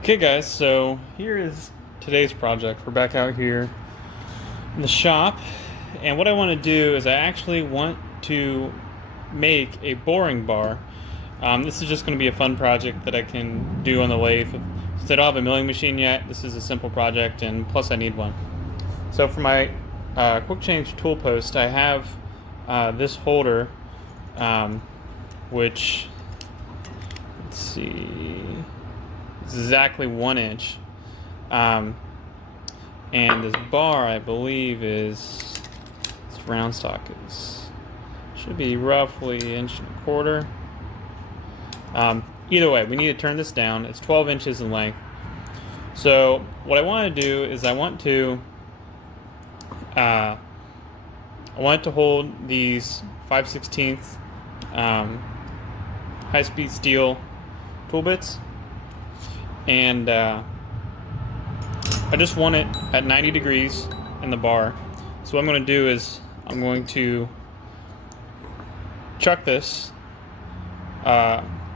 Okay guys, so here is today's project. We're back out here in the shop, and what I want to do is I actually want to make a boring bar. This is just going to be a fun project that I can do on the lathe. Since I don't have a milling machine yet, this is a simple project, and plus I need one. So for my quick change tool post, I have this holder, which, let's see, exactly 1 inch, and this bar I believe is this round stock should be roughly 1.25 inches. Either way, we need to turn this down. It's 12 inches in length. So what I want to do is I want to hold these 5/16 high-speed steel tool bits, and I just want it at 90 degrees in the bar. So what I'm going to do is I'm going to chuck this,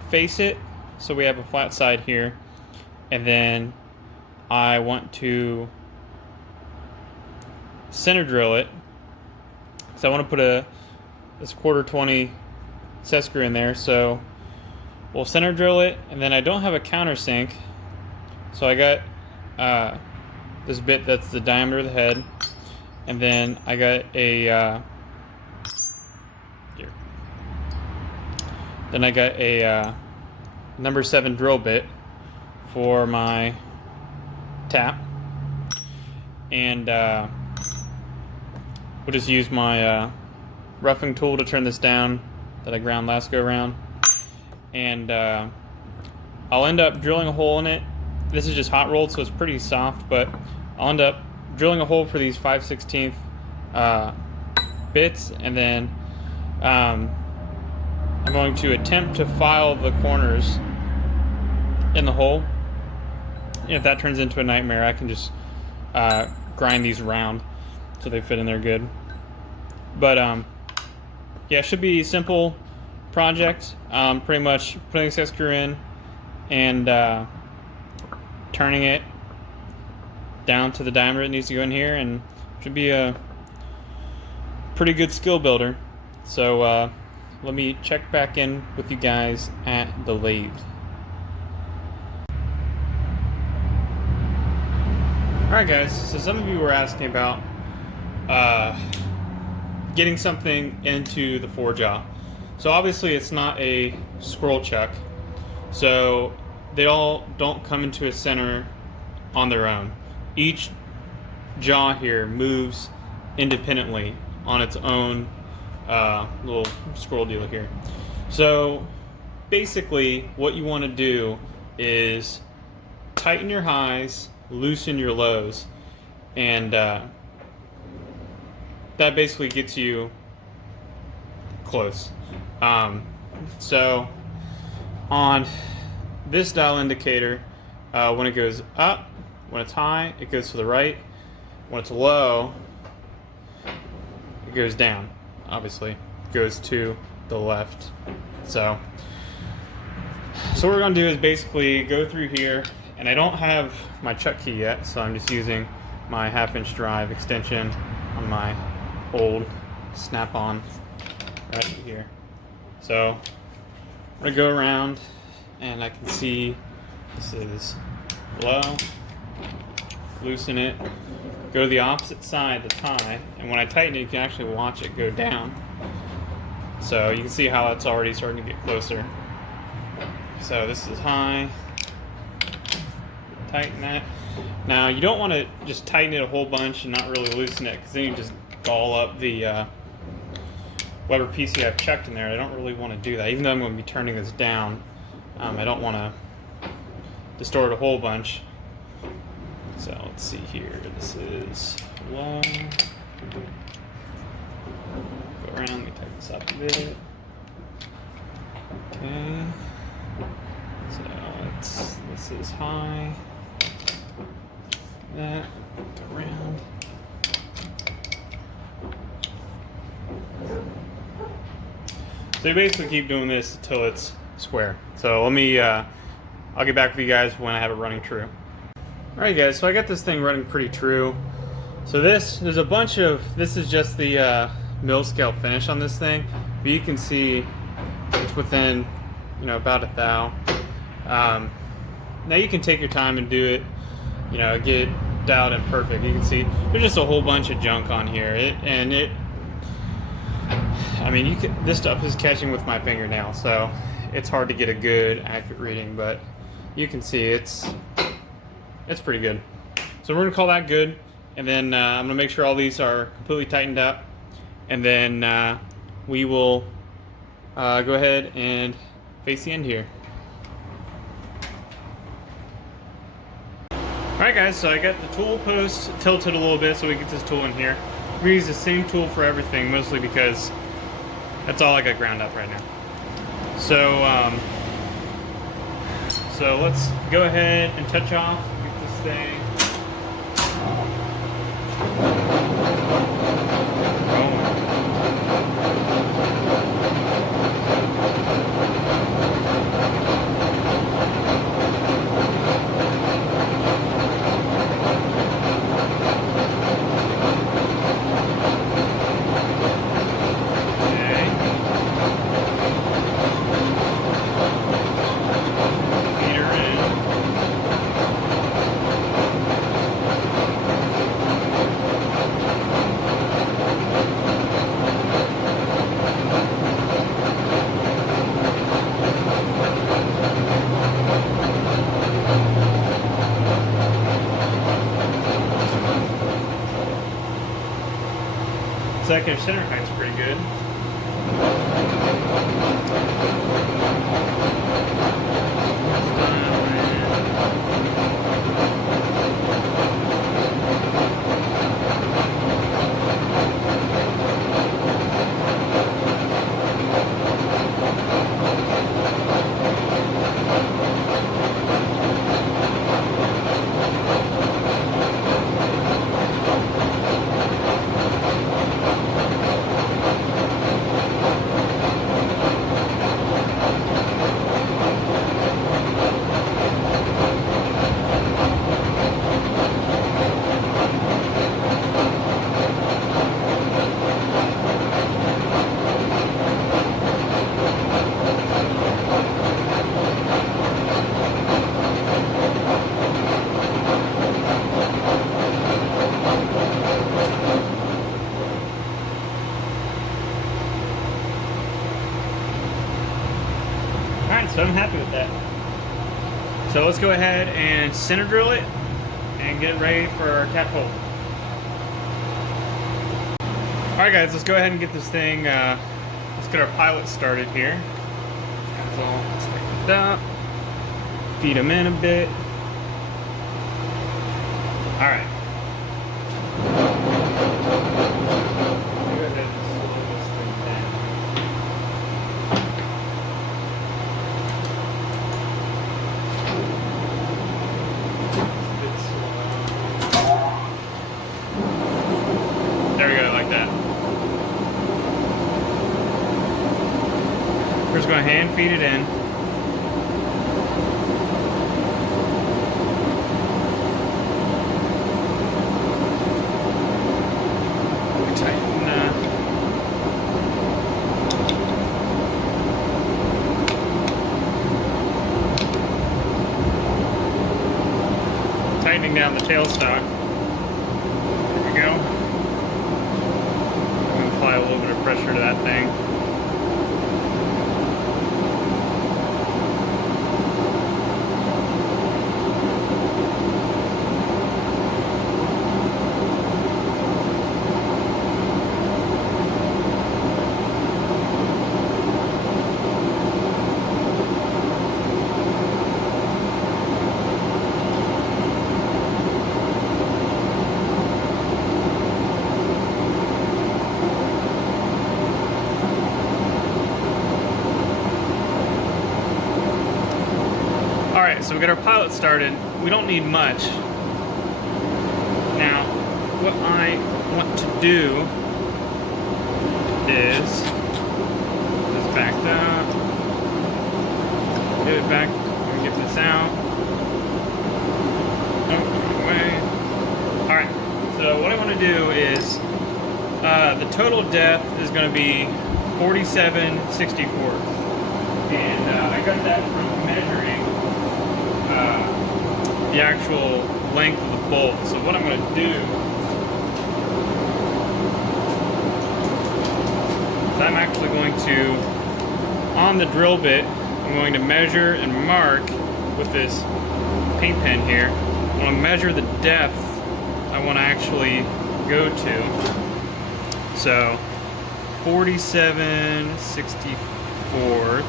face it so we have a flat side here, and then I want to center drill it. So I want to put this 1/4-20 set screw in there. So we'll center drill it, and then I don't have a countersink, so I got this bit that's the diameter of the head, and then I got a number 7 drill bit for my tap, and we'll just use my roughing tool to turn this down that I ground last go around, and I'll end up drilling a hole in it. This is just hot rolled, so it's pretty soft, but I'll end up drilling a hole for these 5/16 bits, and then I'm going to attempt to file the corners in the hole. If that turns into a nightmare, I can just grind these round so they fit in there good. But yeah, it should be a simple project. Pretty much putting the set screw in and turning it down to the diameter it needs to go in here, and should be a pretty good skill builder. So let me check back in with you guys at the lathe. Alright guys, so some of you were asking about getting something into the 4-jaw. So obviously it's not a scroll chuck, so they all don't come into a center on their own. Each jaw here moves independently on its own little scroll deal here. So basically what you want to do is tighten your highs, loosen your lows, and that basically gets you close. So on this dial indicator, when it goes up, when it's high, it goes to the right. When it's low, it goes down. Obviously, it goes to the left. So what we're gonna do is basically go through here, and I don't have my chuck key yet, so I'm just using my 1/2-inch drive extension on my old snap-on right here. So I'm gonna go around, and I can see this is low, loosen it, go to the opposite side that's high, and when I tighten it, you can actually watch it go down. So you can see how it's already starting to get closer. So this is high, tighten that. Now you don't want to just tighten it a whole bunch and not really loosen it, because then you just gall up the whatever piece you have chucked in there. I don't really want to do that, even though I'm going to be turning this down. I don't want to distort a whole bunch. So let's see here. This is low. Go around. Let me tighten this up a bit. Okay. So this is high. That. Go around. So you basically keep doing this until it's square. So let me I'll get back with you guys when I have it running true. Alright guys, so I got this thing running pretty true. So there's a bunch of, this is just the mill scale finish on this thing, but you can see it's within, you know, about a thou. Now you can take your time and do it, you know, get it dialed in perfect. You can see there's just a whole bunch of junk on here. I mean, this stuff is catching with my fingernail, so it's hard to get a good, accurate reading, but you can see it's pretty good. So we're gonna call that good, and then I'm gonna make sure all these are completely tightened up, and then we will go ahead and face the end here. Alright guys, so I got the tool post tilted a little bit so we get this tool in here. We're gonna use the same tool for everything, mostly because that's all I got ground up right now. So let's go ahead and touch off, get this thing going. Second center height's pretty good. So I'm happy with that. So let's go ahead and center drill it and get ready for our cap hole. Alright guys, let's go ahead and get this thing, let's get our pilot started here. Let's all tightened up. Feed them in a bit. Alright. There we go, like that. We're just going to hand feed it in. Tightening down the tailstock. There we go. Apply a little bit of pressure to that thing. Alright, so we got our pilot started. We don't need much. Now, what I want to do is just back up, get it back, there we skip this out. Oh, away. Alright, so what I want to do is the total depth is going to be 47/64. And I got that from measuring the actual length of the bolt. So what I'm going to do is I'm actually going to, on the drill bit, I'm going to measure and mark with this paint pen here. I want to measure the depth I want to actually go to. So 47/64.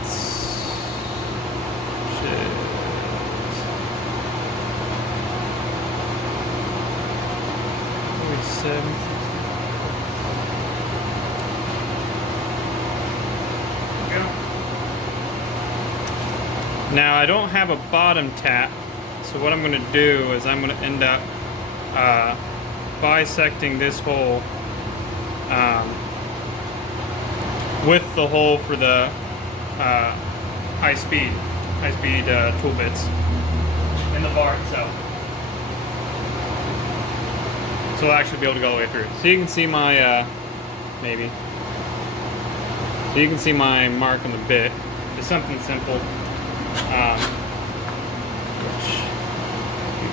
Now I don't have a bottom tap, so what I'm going to do is I'm going to end up bisecting this hole with the hole for the high-speed tool bits in the bar itself. So I'll actually be able to go all the way through. So you can see my maybe. So you can see my mark on the bit. It's something simple. Get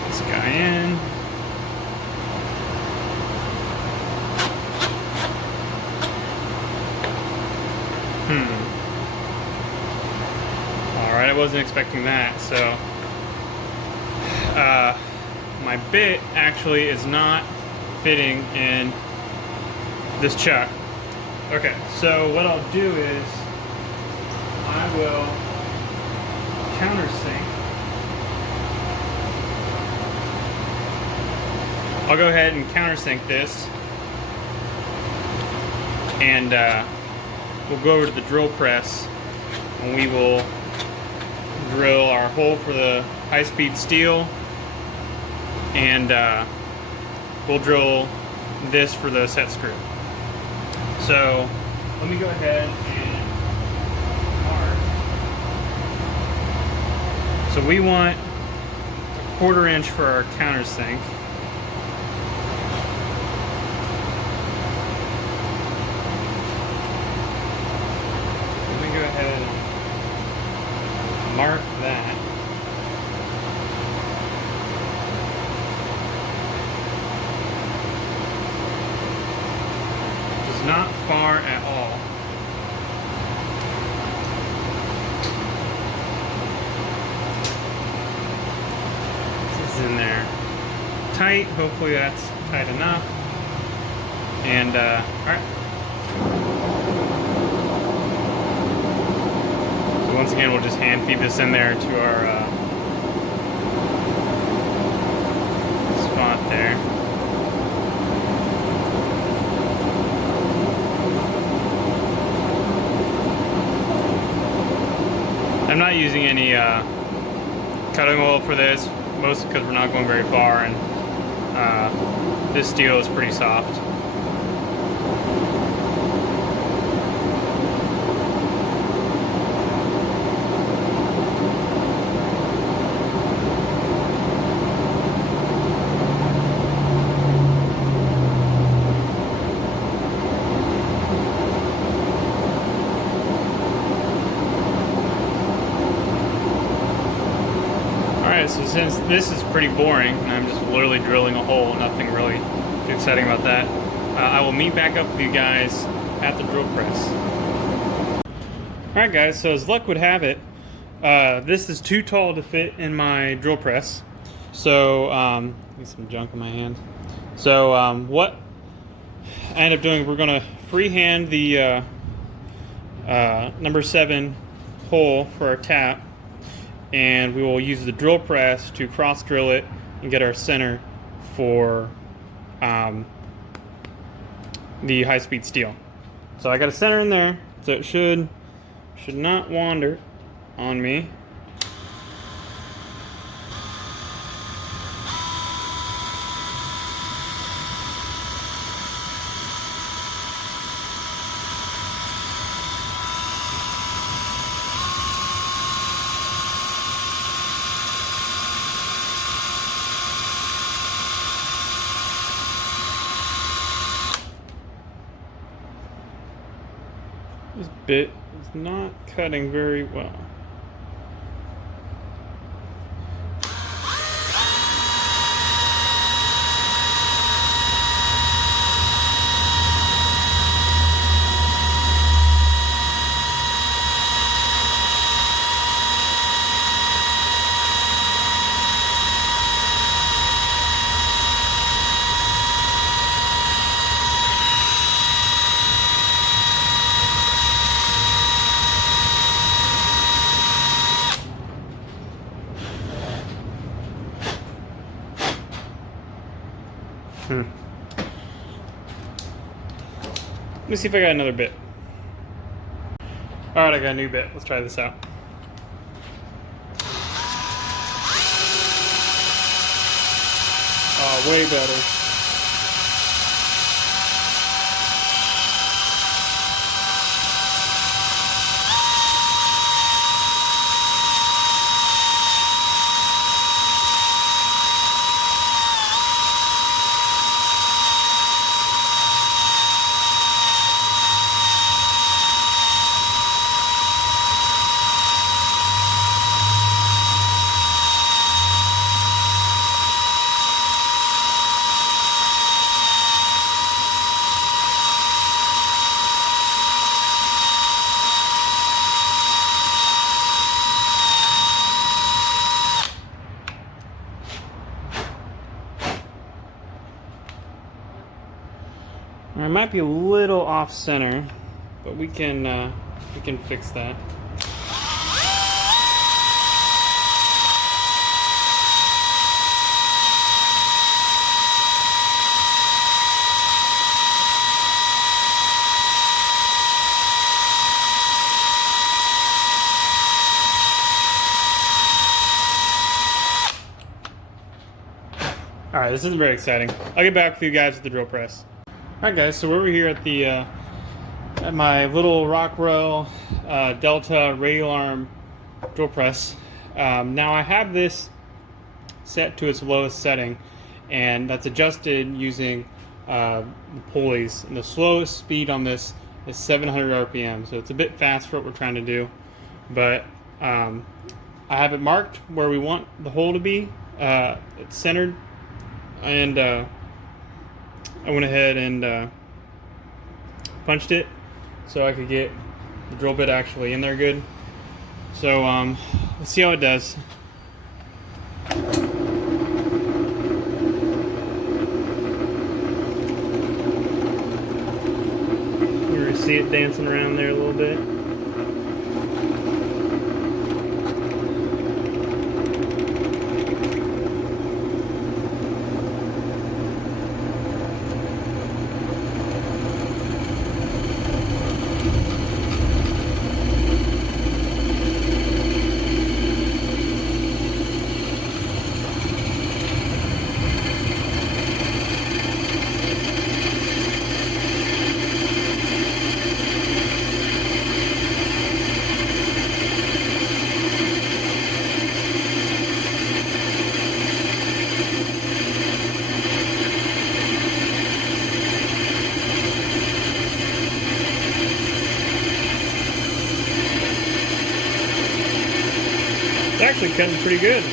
this guy in. Alright, I wasn't expecting that, so my bit actually is not fitting in this chuck. Okay, so what I'll do is I will countersink. I'll go ahead and countersink this, and we'll go over to the drill press and we will drill our hole for the high-speed steel, and we'll drill this for the set screw. So let me go ahead and mark. So we want a 1/4 inch for our countersink. Let me go ahead and mark that. Not far at all. This is in there tight. Hopefully that's tight enough. And alright. So once again, we'll just hand feed this in there to our spot there. I'm not using any cutting oil for this, mostly because we're not going very far, and this steel is pretty soft. So since this is pretty boring, and I'm just literally drilling a hole, nothing really too exciting about that, I will meet back up with you guys at the drill press. Alright guys, so as luck would have it, this is too tall to fit in my drill press. So, get some junk in my hand. So, what I end up doing, we're going to freehand the number 7 hole for our tap, and we will use the drill press to cross drill it and get our center for the high-speed steel. So I got a center in there, so it should not wander on me. bit is not cutting very well. Let me see if I got another bit. Alright, I got a new bit. Let's try this out. Oh, way better. It might be a little off center, but we can fix that. All right, this isn't very exciting. I'll get back with you guys with the drill press. Alright guys, so we're over here at the at my little Rockwell Delta radial arm drill press. Now I have this set to its lowest setting, and that's adjusted using the pulleys. And the slowest speed on this is 700 RPM, so it's a bit fast for what we're trying to do. But I have it marked where we want the hole to be. It's centered, and I went ahead and punched it so I could get the drill bit actually in there good. So let's see how it does. You see it dancing around there a little bit. It's actually cutting pretty good.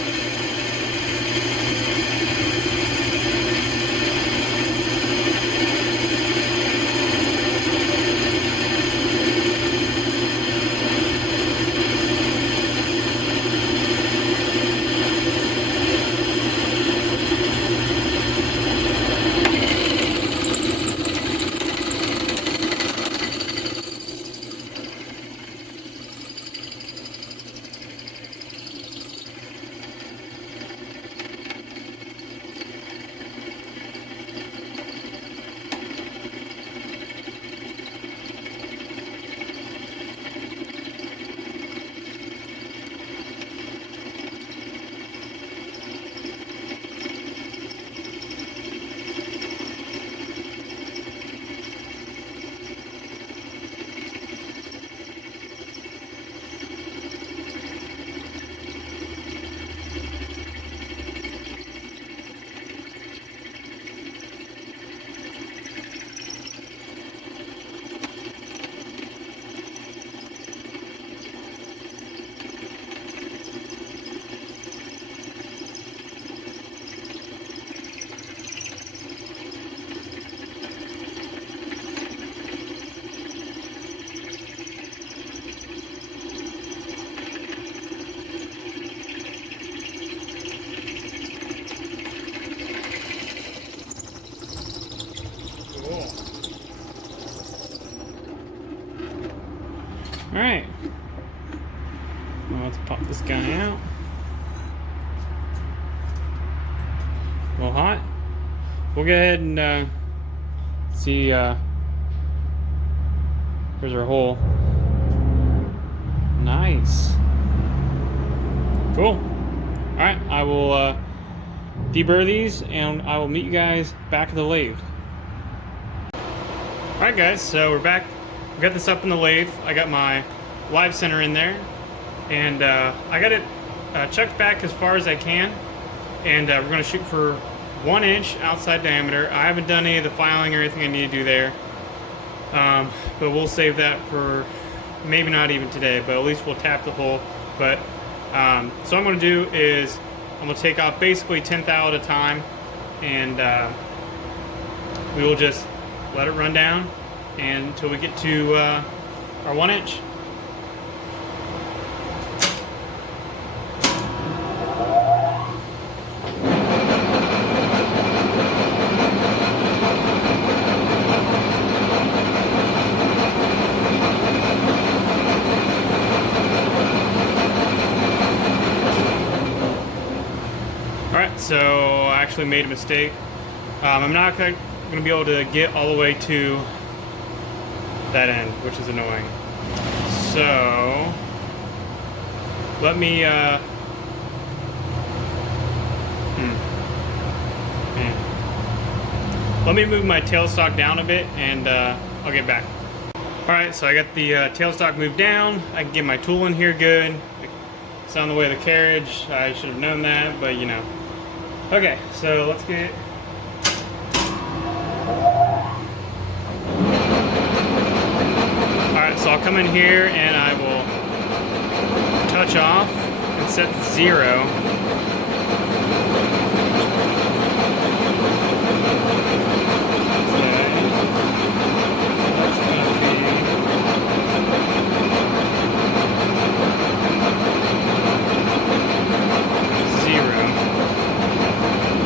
A little hot. We'll go ahead and see. Here's our hole. Nice. Cool. Alright, I will deburr these and I will meet you guys back at the lathe. Alright guys, so we're back. We got this up in the lathe. I got my live center in there. And I got it chucked back as far as I can. And we're going to shoot for 1 inch outside diameter. I haven't done any of the filing or anything I need to do there. But we'll save that for maybe not even today, but at least we'll tap the hole. But so what I'm going to do is I'm going to take off basically 10 thou at a time, and we will just let it run down until we get to our 1 inch. So I actually made a mistake. I'm not going to be able to get all the way to that end, which is annoying. So let me let me move my tailstock down a bit, and I'll get back. Alright, so I got the tailstock moved down. I can get my tool in here good. It's on the way to the carriage. I should have known that, but you know. Okay, so let's get Alright, so I'll come in here and I will touch off and set to 0.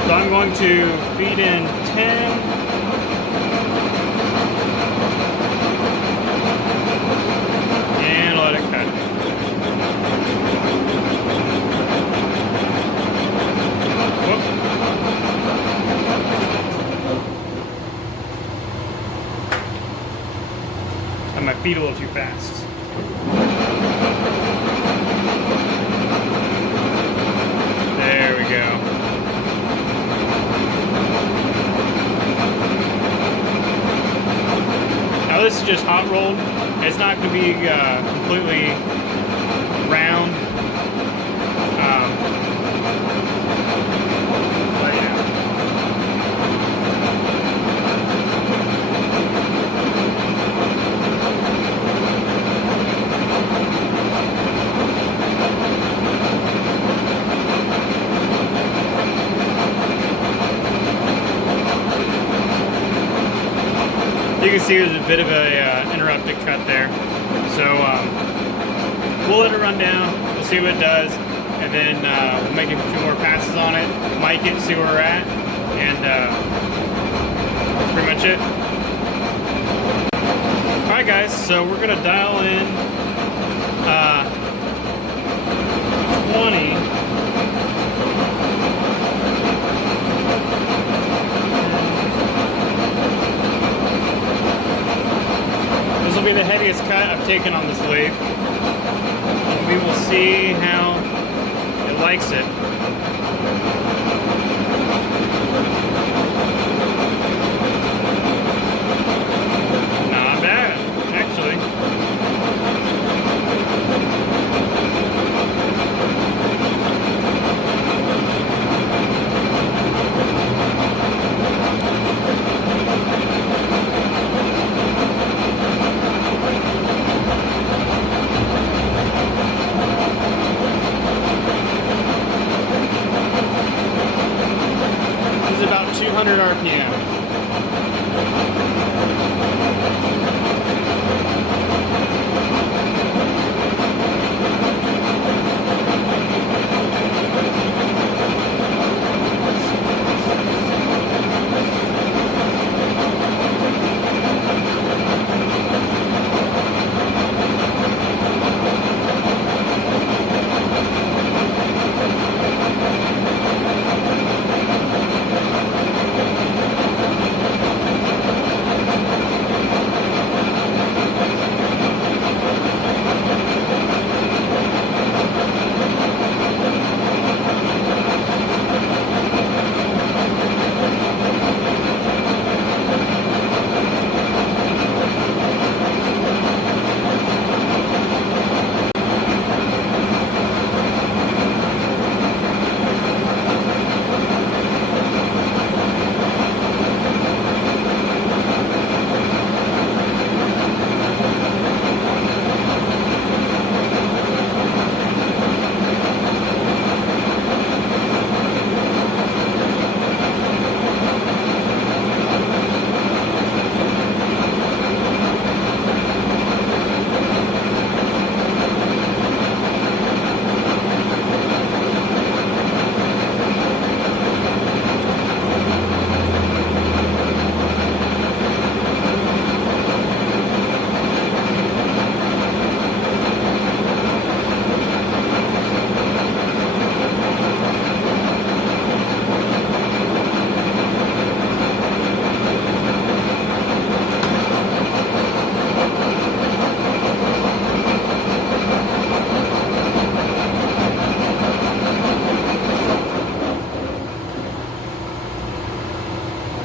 So I'm going to feed in 10. And let it cut. Whoop. And my feet a little too fast. There we go. Now this is just hot rolled. It's not going to be completely round. But yeah. You can see there's a bit of a interrupted cut there. So we'll let it run down, we'll see what it does, and then we'll make a few more passes on it, mic it, see where we're at, and that's pretty much it. Alright guys, so we're going to dial in 20. This will be the heaviest cut I've taken on this lathe. And we will see how it likes it. Not bad, actually. This is about 200 RPM.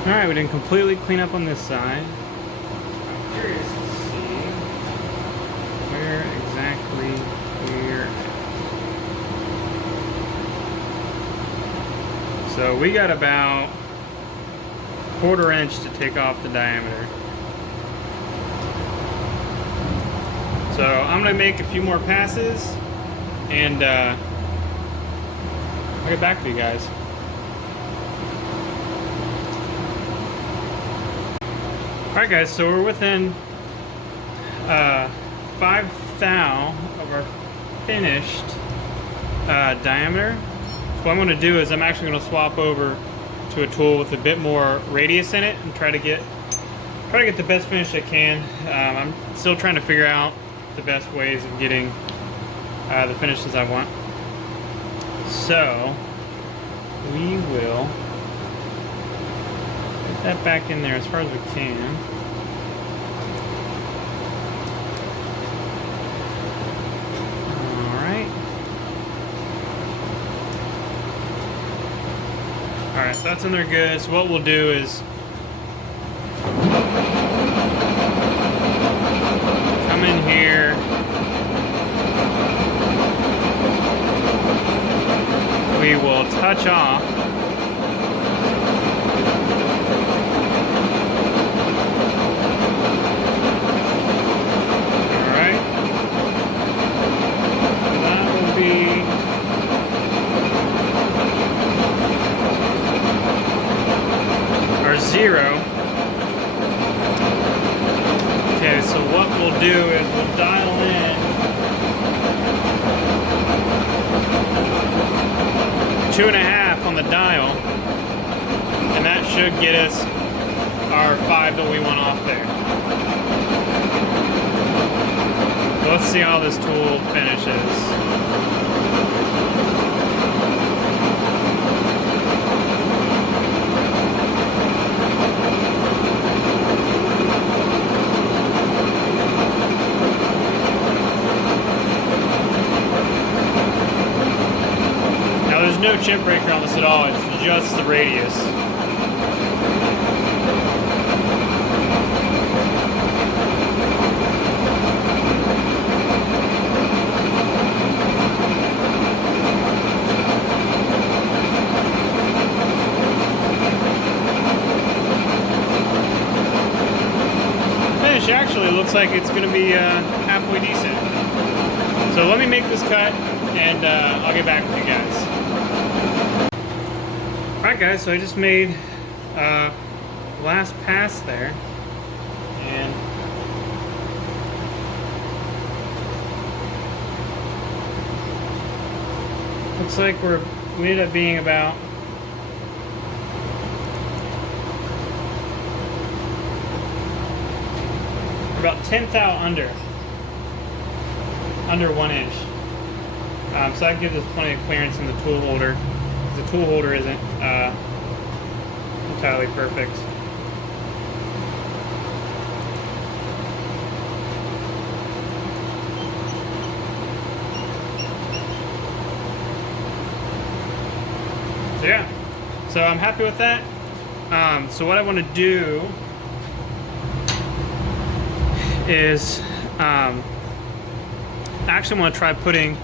Alright, we didn't completely clean up on this side. I'm curious to see where exactly we're at. So we got about 1/4 inch to take off the diameter. So I'm going to make a few more passes and I'll get back to you guys. Alright guys, so we're within 5 thou of our finished diameter. What I'm going to do is I'm actually going to swap over to a tool with a bit more radius in it and try to get the best finish I can. I'm still trying to figure out the best ways of getting the finishes I want. So we will get that back in there as far as we can. Alright, so that's in there good. So what we'll do is come in here, we will touch off alright, that will be our 0. Okay, so what we'll do is we'll dial in 2.5 on the dial, and that should get us our 5 that we want off there. So let's see how this tool finishes. There's no chip breaker on this at all, it's just the radius. The finish actually looks like it's going to be halfway decent. So let me make this cut and I'll get back with you guys. Alright guys, so I just made last pass there, and looks like we ended up being about about 10 thou under 1 inch. So that gives us plenty of clearance in the tool holder. The tool holder isn't entirely perfect. So yeah, so I'm happy with that. So what I want to do is actually want to try putting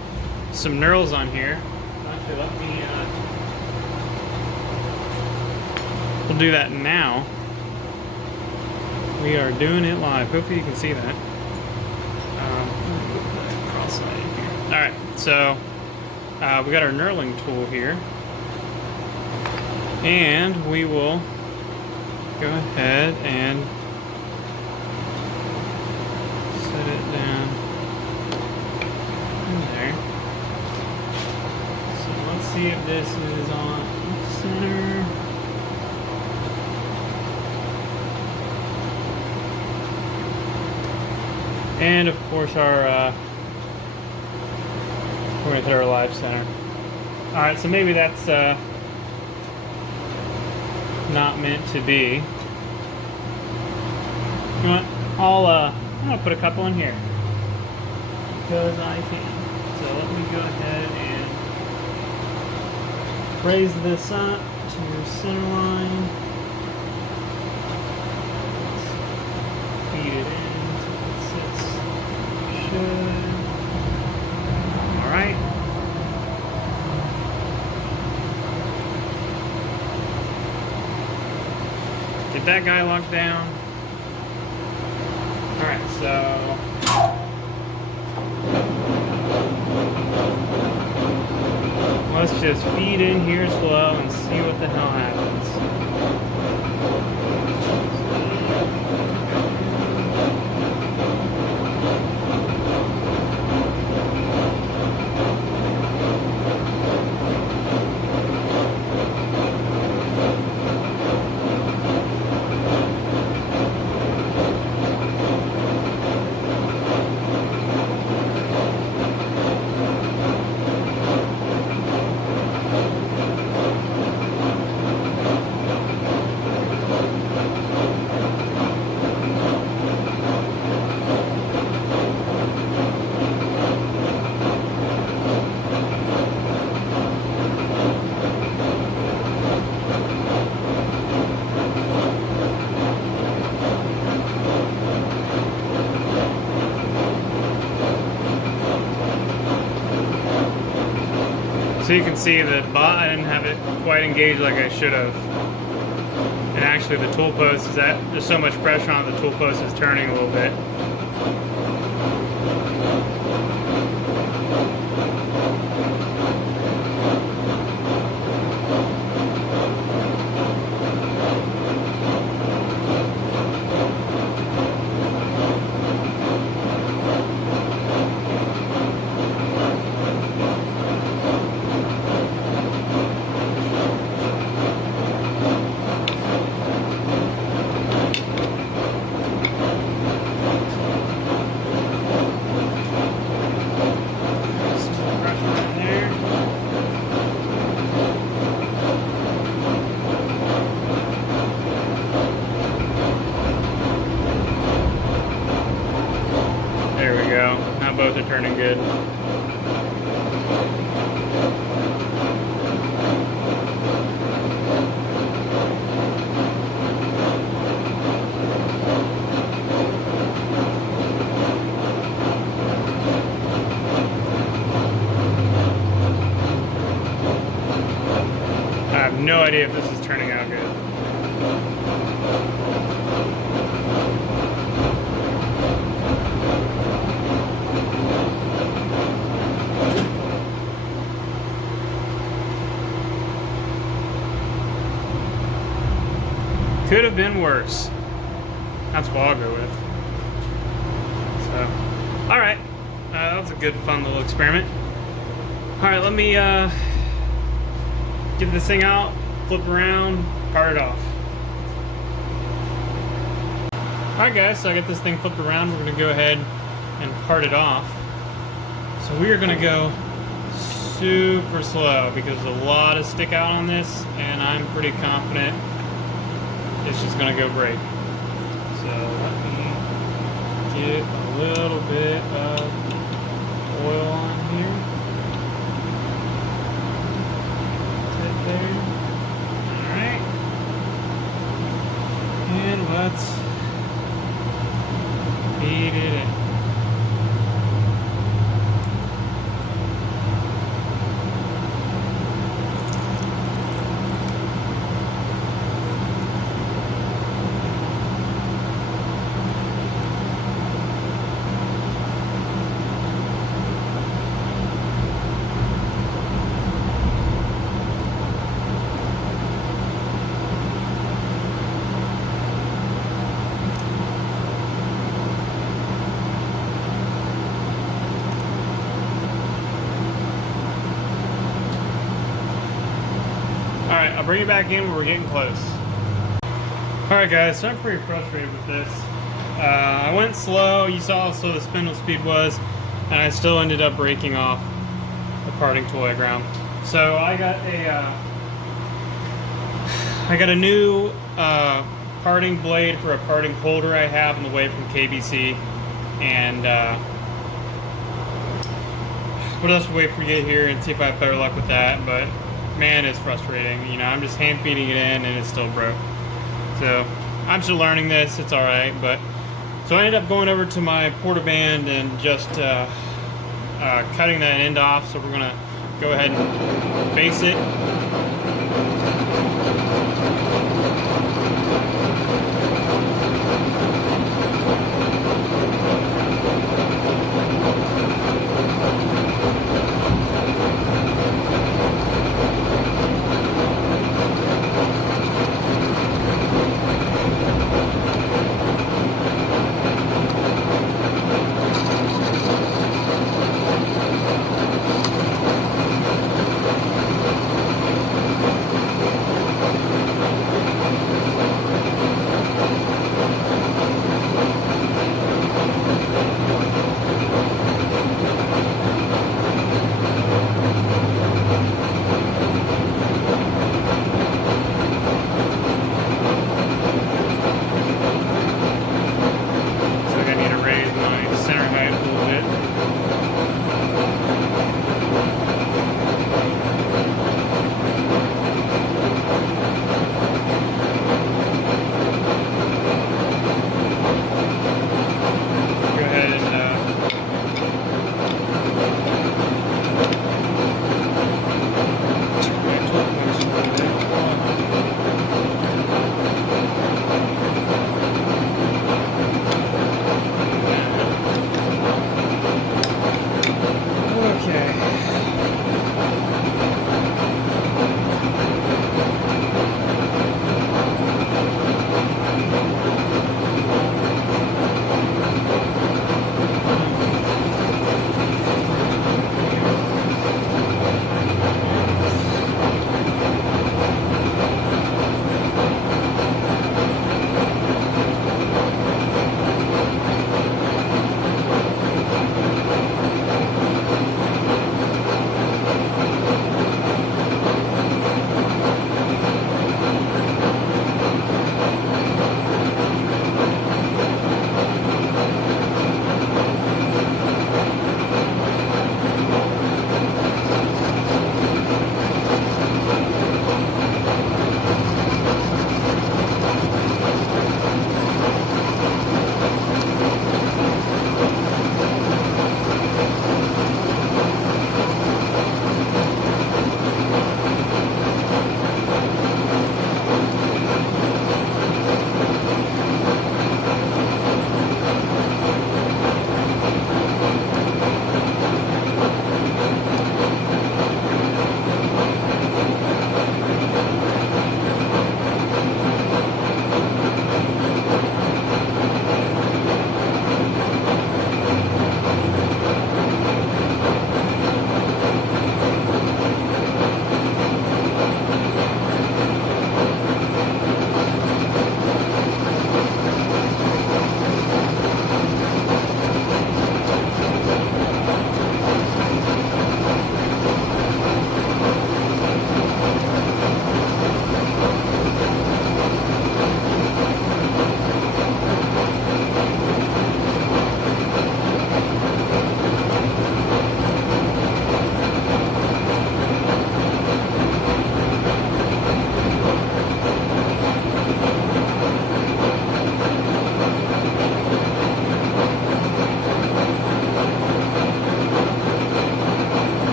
some knurls on here. Actually, let me we'll do that now. We are doing it live. Hopefully you can see that. Cross-side here. Alright, so we got our knurling tool here. And we will go ahead and set it down in there. So let's see if this is on center. And of course our we're going to hit our live center. Alright, so maybe that's not meant to be. You know what? I'm going to put a couple in here because I can. So let me go ahead and raise this up to center line. feed it in until it sits. Should. All right. Get that guy locked down. All right, so. Let's just feed in here slow and see what the hell happens. So you can see that I didn't have it quite engaged like I should have. And actually the tool post is that there's so much pressure on the tool post is turning a little bit. Both are turning good. I have no idea if this is turning out good. Could have been worse. That's what I'll go with. So, all right, that was a good, fun little experiment. All right, let me get this thing out, flip around, part it off. All right, guys, so I got this thing flipped around. We're gonna go ahead and part it off. So we are gonna go super slow because there's a lot of stick out on this, and I'm pretty confident it's just gonna go great. So let me get a little bit of oil on here. Right there. Alright. And let's feed it in. Alright, I'll bring it back in when we're getting close. Alright guys, so I'm pretty frustrated with this. I went slow, you saw how slow the spindle speed was, and I still ended up breaking off the parting toy ground. So I got a new parting blade for a parting holder I have on the way from KBC, and what else to wait for you to get here and see if I have better luck with that, but man, it's frustrating. You know, I'm just hand feeding it in and it's still broke. So I'm still learning this, it's alright, but So I ended up going over to my portaband and just cutting that end off. So we're gonna go ahead and face it.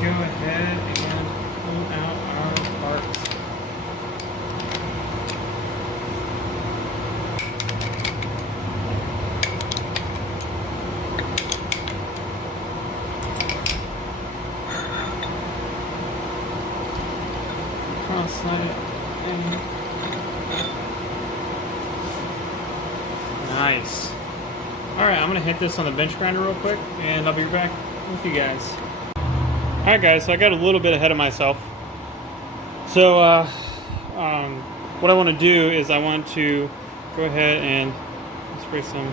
go ahead and pull out our parts. Cross-slide it in. Nice. Alright, I'm going to hit this on the bench grinder real quick, and I'll be back with you guys. Alright guys, so I got a little bit ahead of myself. So what I want to do is I want to go ahead and spray some.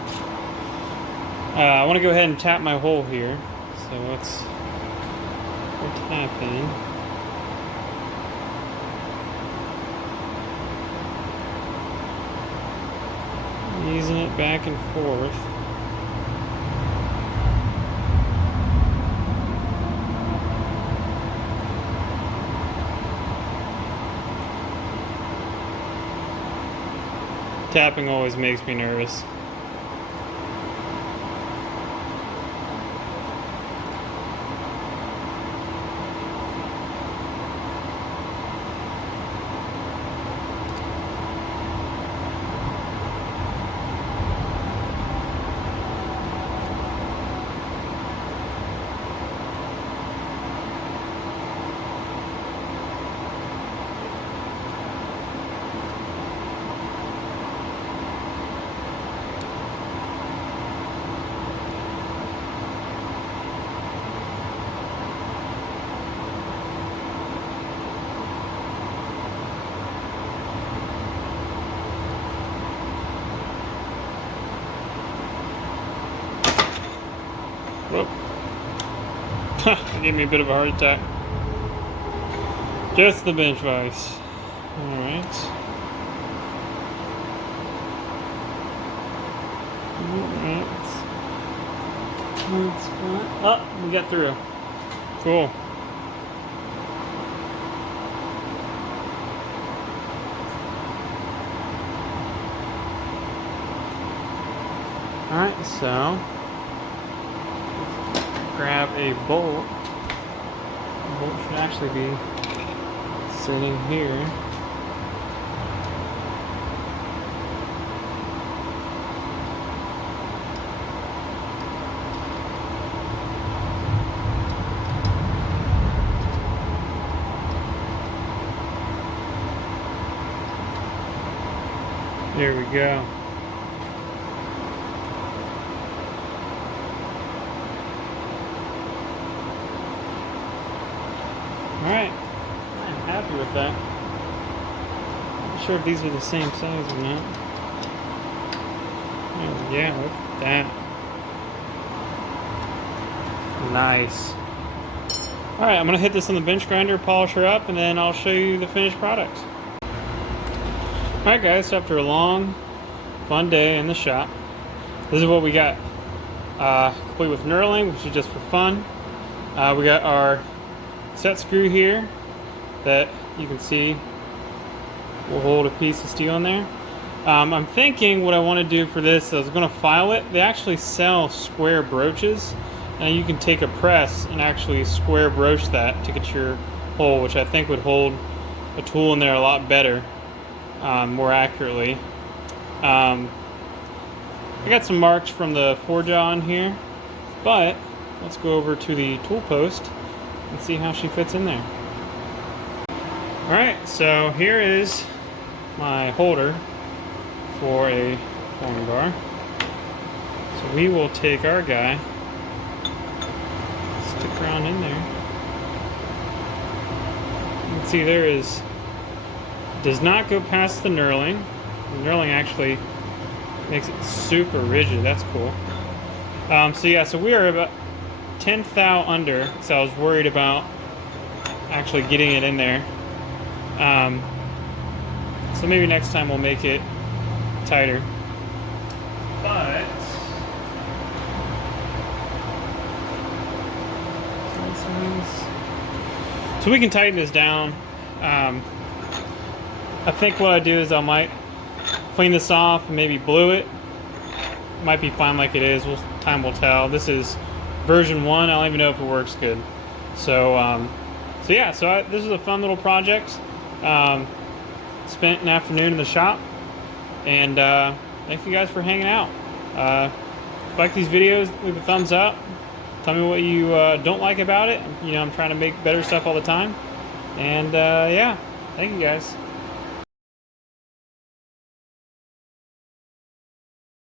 I want to go ahead and tap my hole here. So let's tap in. Easing it back and forth. Tapping always makes me nervous. Whoop. It gave me a bit of a heart attack. Just the bench vise. Alright. Alright. Oh, we got through. Cool. Alright, so grab a bolt. The bolt should actually be sitting here. There we go. Alright, I'm happy with that. Not sure if these are the same size or not. Oh, yeah, look at that. Nice. Alright, I'm going to hit this on the bench grinder, polish her up, and then I'll show you the finished product. Alright guys, so after a long, fun day in the shop, this is what we got. Complete with knurling, which is just for fun. We got our set screw here that you can see will hold a piece of steel in there. I'm thinking what I want to do for this, I was going to file it. They actually sell square broaches, and you can take a press and actually square broach that to get your hole, which I think would hold a tool in there a lot better, more accurately. I got some marks from the forge on here, but let's go over to the tool post and see how she fits in there. Alright, so here is my holder for a pulling bar. So we will take our guy, stick around in there. You can see there does not go past the knurling. The knurling actually makes it super rigid. That's cool. So yeah, so we are about 10th thou under, so I was worried about actually getting it in there. So maybe next time we'll make it tighter. But so we can tighten this down. I think what I do is I might clean this off and maybe glue it. Might be fine like it is. Time will tell. This is version 1. I don't even know if it works good. So yeah. So this is a fun little project. Spent an afternoon in the shop, and thank you guys for hanging out. If you like these videos, leave a thumbs up. Tell me what you don't like about it. You know, I'm trying to make better stuff all the time. And yeah, thank you guys.